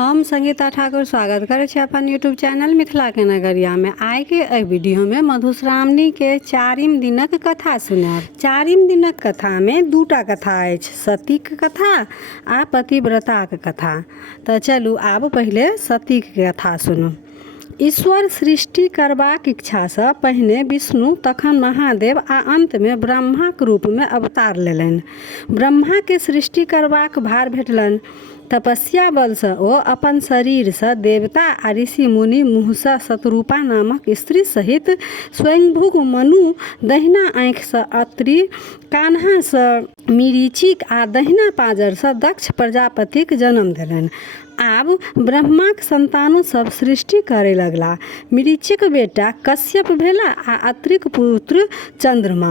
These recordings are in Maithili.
हम संगीता ठाकुर स्वागत करे छी अपन यूट्यूब चैनल मिथिला के नगरिया में। आइ के एहि वीडियो में मधुश्रावणी के चारिम दिनक कथा सुनाब। चारिम दिनक कथा में दूटा कथा अछि, सतीक कथा आ पतिव्रताक कथा। तऽ चलू आब पहिले सतीक कथा सुनू। ईश्वर सृष्टि करबाक इच्छा से पहिने विष्णु, तखन महादेव आ अंत में ब्रह्माक रूप में अवतार लेलनि। ब्रह्मा के सृष्टि करबाक भार भेटलनि। तपस्या बल से ओ अपन शरीर से देवता आ ऋषि मुनि मुँहसँ शतरूपा नामक स्त्री सहित स्वयंभुग मनु, दहिना आँखि से अत्रि, कान्हा से मरीचिक आ दहिना पाँजर से दक्ष प्रजापतिक जन्म देलनि। आब ब्रह्माक संतानो सब सृष्टि करे लगला। मरीचिक बेटा कश्यप भेला आ अत्रिक पुत्र चंद्रमा।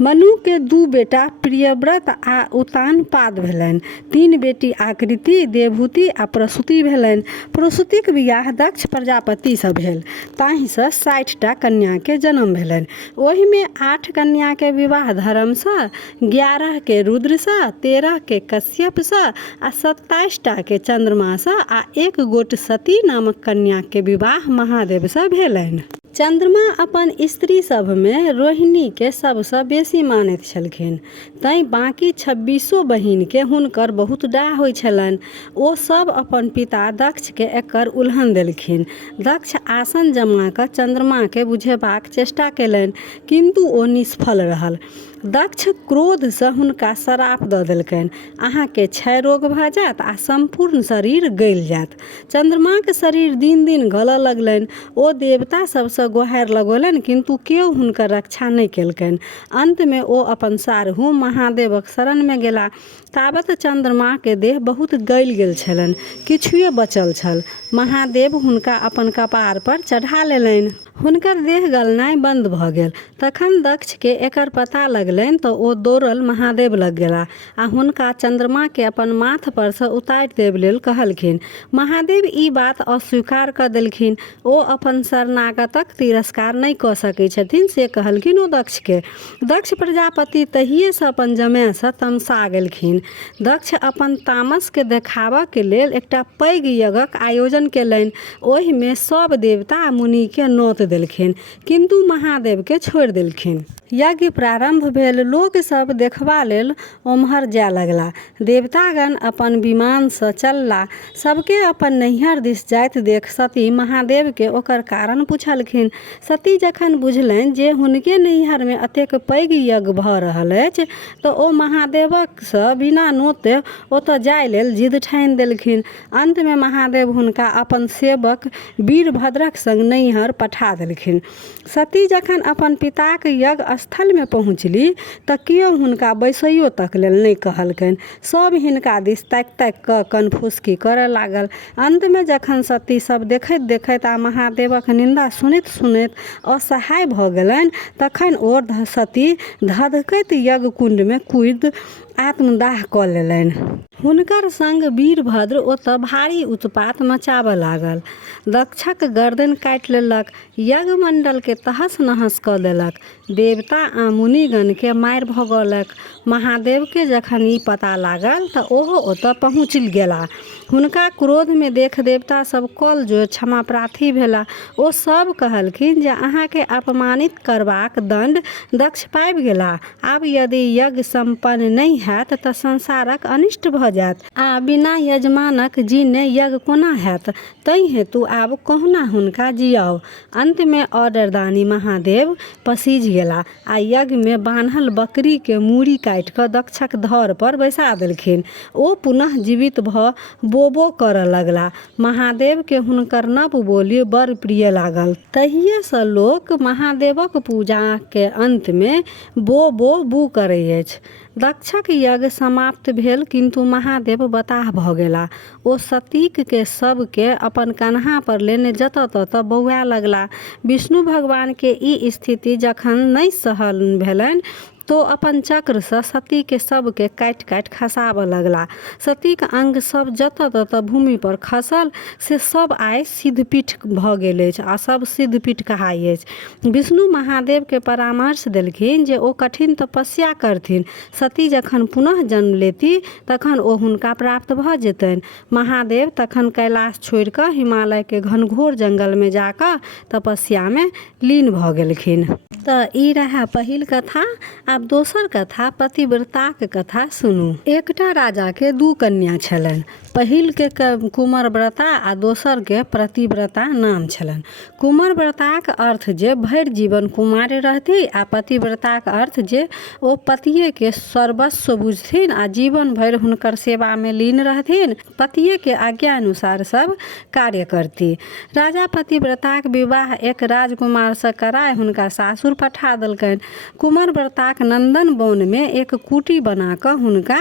मनु के दू बेटा प्रियव्रत आ उत्तानपाद भेलनि। तीन बेटी आकृति, देवहूति आ प्रसूति भेलनि। प्रसूतिक बियाह दक्ष प्रजापति से भेल, ताहि से 60 टा कन्या के जन्म भेलनि। ओहि में 8 कन्या के विवाह धर्म से, 11 के रुद्र से, 13 के कश्यप से आ 27 टा के चंद्रमा आ 1 गोट सती नामक कन्या के विवाह महादेव से भेलनि। चंद्रमा अपन स्त्री सब में रोहिणी के सबसे बेसी मानैत छलखिन, तैं बाकी 26 बहिन के हुनकर बहुत डाह होइ छलनि। ओ सब अपन पिता दक्ष के एकर उल्हन देलखिन। दक्ष आसन जमा कऽ चंद्रमा के बुझेबाक चेष्टा केलनि, किंतु ओ निष्फल रहल। दक्ष क्रोध से हुनका श्राप दऽ देलकनि, अहाँ के क्षय रोग भऽ जायत आ संपूर्ण शरीर गलि जायत। चंद्रमा के शरीर दिन दिन गलऽ लगलनि। ओ देवता सबसँ गुहारि लगौलनि, किंतु केओ हुनकर रक्षा नहि केलकनि। अंत में ओ अपन सारहू महादेवक शरण में गेला। ताबत चंद्रमा के देह बहुत गलि गेल छलनि, किछुए बचल छल। महादेव हुनका अपन कपार पर चढ़ा लेलनि। हुनकर देह गलनाइ बंद भऽ गेल। तखन दक्ष के एकर पता लगलनि तऽ ओ दौड़ल महादेव लग गेला आ हुनका चंद्रमा के अपन माथ पर से उतारि देब लेल कहलखिन। महादेव ई बात अस्वीकार कऽ देलखिन। ओ अपन शरणागतक तिरस्कार नहि कऽ सकै छथिन से कहलखिन ओ दक्ष के। दक्ष प्रजापति तहिए से अपन जमाय से तमसा गेलखिन। दक्ष अपन तामस के देखाबऽ के लेल एकटा पैघ यज्ञक आयोजन केलनि। ओहि में सब देवता मुनि के नौत देलखिन, किंतु महादेव के छोड़ि देलखिन। यज्ञ प्रारंभ भेल। लोक सब देखबा लेल ओम्हर जाय लगला। देवतागण अपन विमान से चलला। सबके अपन नैहर दिस जाइत देख सती महादेव के ओकर कारण पूछलखिन। सती जखन बुझलनि जे हुनके नैहर में अतेक पैघ यज्ञ भऽ रहल अछि तऽ ओ महादेवक से बिना नोते ओतऽ जाय लेल जिद ठानि देलखिन। अंत में महादेव हुनका अपन सेवक वीरभद्रक संग नैहर पठा देलखिन। सती जखन अपन पिताक यज्ञ स्थल में पहुँचली तऽ केओ हुनका बैसैयो तक लेल नहि कहलकनि। सब हिनका दिस ताकि ताकि कऽ कनफुसकी करऽ लागल। अंत में जखन सती सब देखैत देखैत आ महादेवक निंदा सुनैत सुनैत असहाय भऽ गेलनि, तखन ओ सती धधकैत यज्ञ कुंड में कूदि आत्मदाह कऽ लेलनि। हुनकर संग वीरभद्र ओतऽ भारी उत्पात मचाबऽ लागल। दक्षक गर्दन काटि लेलक, यज्ञ मंडल के तहस नहस कऽ देलक। देवता आ मुनिगण के मारि भगौलक। महादेव के जखन ई पता लागल तऽ ओहो ओतऽ पहुँच गेला। हुनका क्रोध में देख देवता सब कल जोड़ क्षमा प्रार्थी भेला। ओ सब कहलखिन जे अहाँ के अपमानित करबाक दंड दक्ष पाबि गेला। आब यदि यज्ञ संपन्न नहि हैत तऽ संसारक अनिष्ट भऽ जायत आ बिना यजमानक जीने यज्ञ कोना हैत। तै हेतु आब कहुना हुनका जियाउ। अंत में ऑर्डरदानी महादेव पसीज गेला आ यज्ञ में बान्हल बकरी के मूड़ी काटि कऽ दक्षक धड़ पर बैसा देलखिन। ओ पुनः जीवित भऽ बोबो करऽ लगला। महादेव के हुनकर नव बोली बड़ प्रिय लागल। तहिए से लोक महादेवक पूजा के अंत में बो बो बू करै अछि। दक्षक यज्ञ समाप्त भेल, किंतु महादेव बताह भऽ गेला। ओ सतीक के सब के अपन कन्हा पर लेने जतऽ ततऽ बौआए लगला। विष्णु भगवान के ई स्थिति जखन नहि सहन भेलनि तो अपन चक्र से सती के सबके काटि काटि खसाबऽ लगला। सती के अंग सब जतऽ ततऽ भूमि पर खसल से सब आइ सिद्धपीठ भऽ गेल अछि आ सब सिद्धपीठ कहाइ अछि। विष्णु महादेव के परामर्श देलखिन जे ओ कठिन तपस्या करथिन। सती जखन पुनः जन्म लेती तखन ओ हुनका प्राप्त भऽ जेतनि। महादेव तखन कैलाश छोड़ि कऽ हिमालय के घनघोर जंगल में जाकऽ तपस्या में लीन भऽ गेलखिन। तऽ ई रहा पहिल कथा। आब दोसर कथा पतिव्रताक कथा सुनू। एकटा राजा के दू कन्या छलनि। पहिल के कुमरव्रता आ दोसर के पतिव्रता नाम छलनि। कुमरव्रताक अर्थ जे भरि जीवन कुमारी रहती आ पतिव्रताक अर्थ जे ओ पतिये के सर्वस्व बुझथिन आ जीवन भरि हुनकर सेवा में लीन रहथिन, पतिये के आज्ञा अनुसार सब कार्य करती। राजा पतिव्रताक विवाह एक राजकुमार से कराय हुनका सासुर पठा देलकनि। कुमरव्रताक नंदन वन में एक कुटी बना कऽ हुनका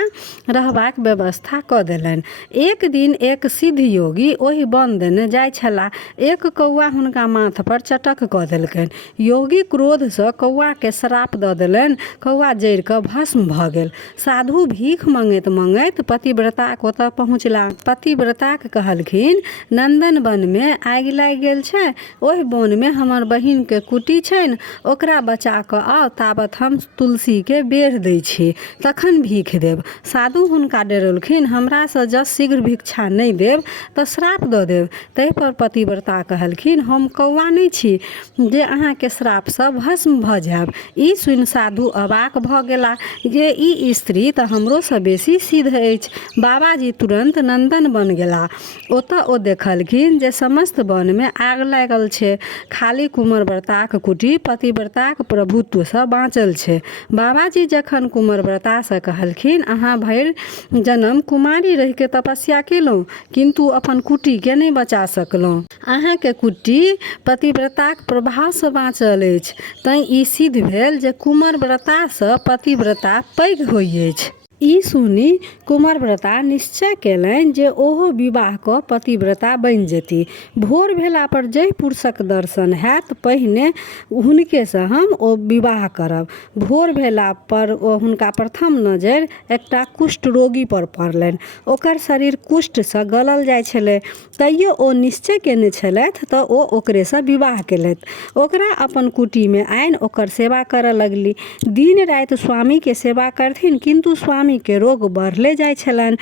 रहबाक व्यवस्था कऽ देलनि। एक दिन एक सिद्ध योगी ओहि वन देने जाय छला। एक कौआ हुनका माथ पर चटक कऽ देलकनि। योगी क्रोध से कौआ के श्राप दऽ देलनि। कौआ जरि कऽ भस्म भऽ गेल। साधु भीख मंगैत मंगैत पतिव्रताक ओतऽ पहुँचला। पतिव्रताक कहलखिन, नंदन वन में आगि लागि गेल छै, ओहि वन में हमर बहिन के कुटी छनि, ओकरा बचा कऽ आउ, ताबत हम तुलसी के बेर दै छी, तखन भीख देब। साधु हुनका डरौलखिन, हमरा से जस शीघ्र भिक्षा नहीं देब तऽ श्राप दऽ देब। तहि पर पतिव्रता कहलखिन, हम कौआ नहीं छी जे अहाँ के श्राप से भस्म भऽ जायब। ई सुनि साधु अवाक भऽ गेला जे ई स्त्री तऽ हमरो से बेसी सिद्ध अछि। बाबाजी तुरंत नंदन बन गेला। ओतऽ ओ देखलखिन जे समस्त वन में आग लागल छै, खाली कुमरव्रताक कुटी पतिव्रताक प्रभुत्व से बाँचल छै। बाबाजी जखन कुमरव्रता से कहलखिन, अहाँ भरि जन्म कुमारी रहि के तपस्या केलहुँ किंतु अपन कुटी के नहीं बचा सकलहुँ। अहाँ के कुटी पतिव्रताक प्रभाव से बाँचल अछि, तैं ई सिद्ध भेल जे कुमरव्रता से पतिव्रता पैघ होइ अछि। ई सुनी कुमरव्रता निश्चय केलनि जे ओहो विवाह कऽ पतिव्रता बनि जेती। भोर भेला पर जहि पुरुषक दर्शन हैत पहिने हुनके से हम ओ विवाह करब। भोर भेला पर हुनका प्रथम नजरि एकटा कुष्ठ रोगी पर पड़लनि। ओकर शरीर कुष्ठ से गलल जाइ छलै, तैयो ओ निश्चय केने छलथि तऽ ओ ओकरे से विवाह केलथि। ओकरा अपन कुटी में आनि ओकर सेवा करऽ लगली। दिन राति स्वामी के सेवा करथिन किंतु स्वामी के रोग बढ़ले जाइ छलनि।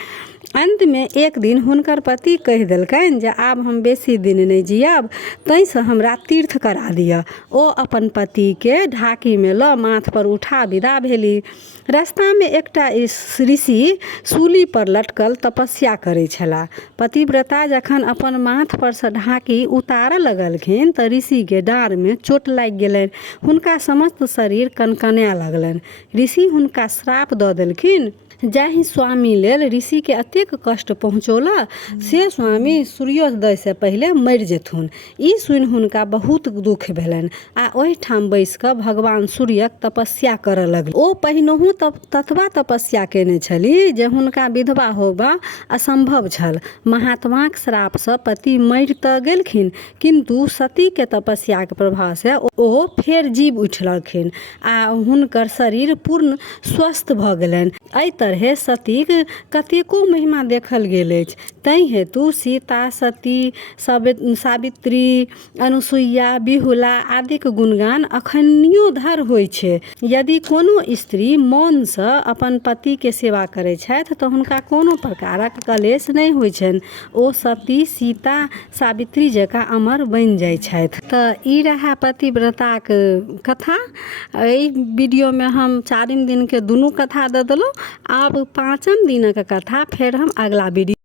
अंत में एक दिन हुनकर पति कहि देलकनि जे आब हम बेसी दिन नहीं जियब, तैं से हमरा तीर्थ करा दिअ। ओ अपन पति के ढाकी में लऽ माथ पर उठा विदा भेली। रास्ता में एकटा ऋषि सूली पर लटकल तपस्या करै छलाह। पतिव्रता जखन अपन माथ पर से ढाकी उतारऽ लगलखिन तऽ ऋषि के डाँड़ में चोट लागि गेलनि। हुनका समस्त शरीर कनकनाय लगलनि। ऋषि हुनका श्राप दऽ देलखिन, जाहि स्वामी लेल ऋषि के अतेक कष्ट पहुँचौला से स्वामी सूर्योदय से पहले मरि जेथुन। ई सुनि हुनका बहुत दुख भेलनि आ ओहि ठाम बैस कऽ भगवान सूर्यक तपस्या करऽ लगली। ओ पहिनहु ततबा तपस्या केने छली जे हुनका विधवा होबा असंभव छल। महात्माक श्राप से पति मरि तऽ गेलखिन किंतु सती के तपस्या के प्रभाव से ओ फेर जीव उठलखिन आ हुनकर शरीर पूर्ण स्वस्थ भऽ गेलनि। एहि तरहे सतीक कतेको महिमा देखल गेल अछि। तैं हेतु सीता, सती, सावित्री, अनुसुईया, बिहुला आदिक गुणगान अखनियो धरि होइ छै। यदि कोनो स्त्री मौन से अपन पति के सेवा करै छथि तऽ हुनका कोनो प्रकारक क्लेश नहीं होइ छनि। ओ सती, सीता, सावित्री जकाँ अमर बनि जाइ छथि। तऽ ई रहा पतिव्रताक कथा। एहि वीडियो में हम चारिम दिन के दुनू कथा दऽ देलहुँ। आब पाँचम दिनक कथा फेर हम अगला वीडियो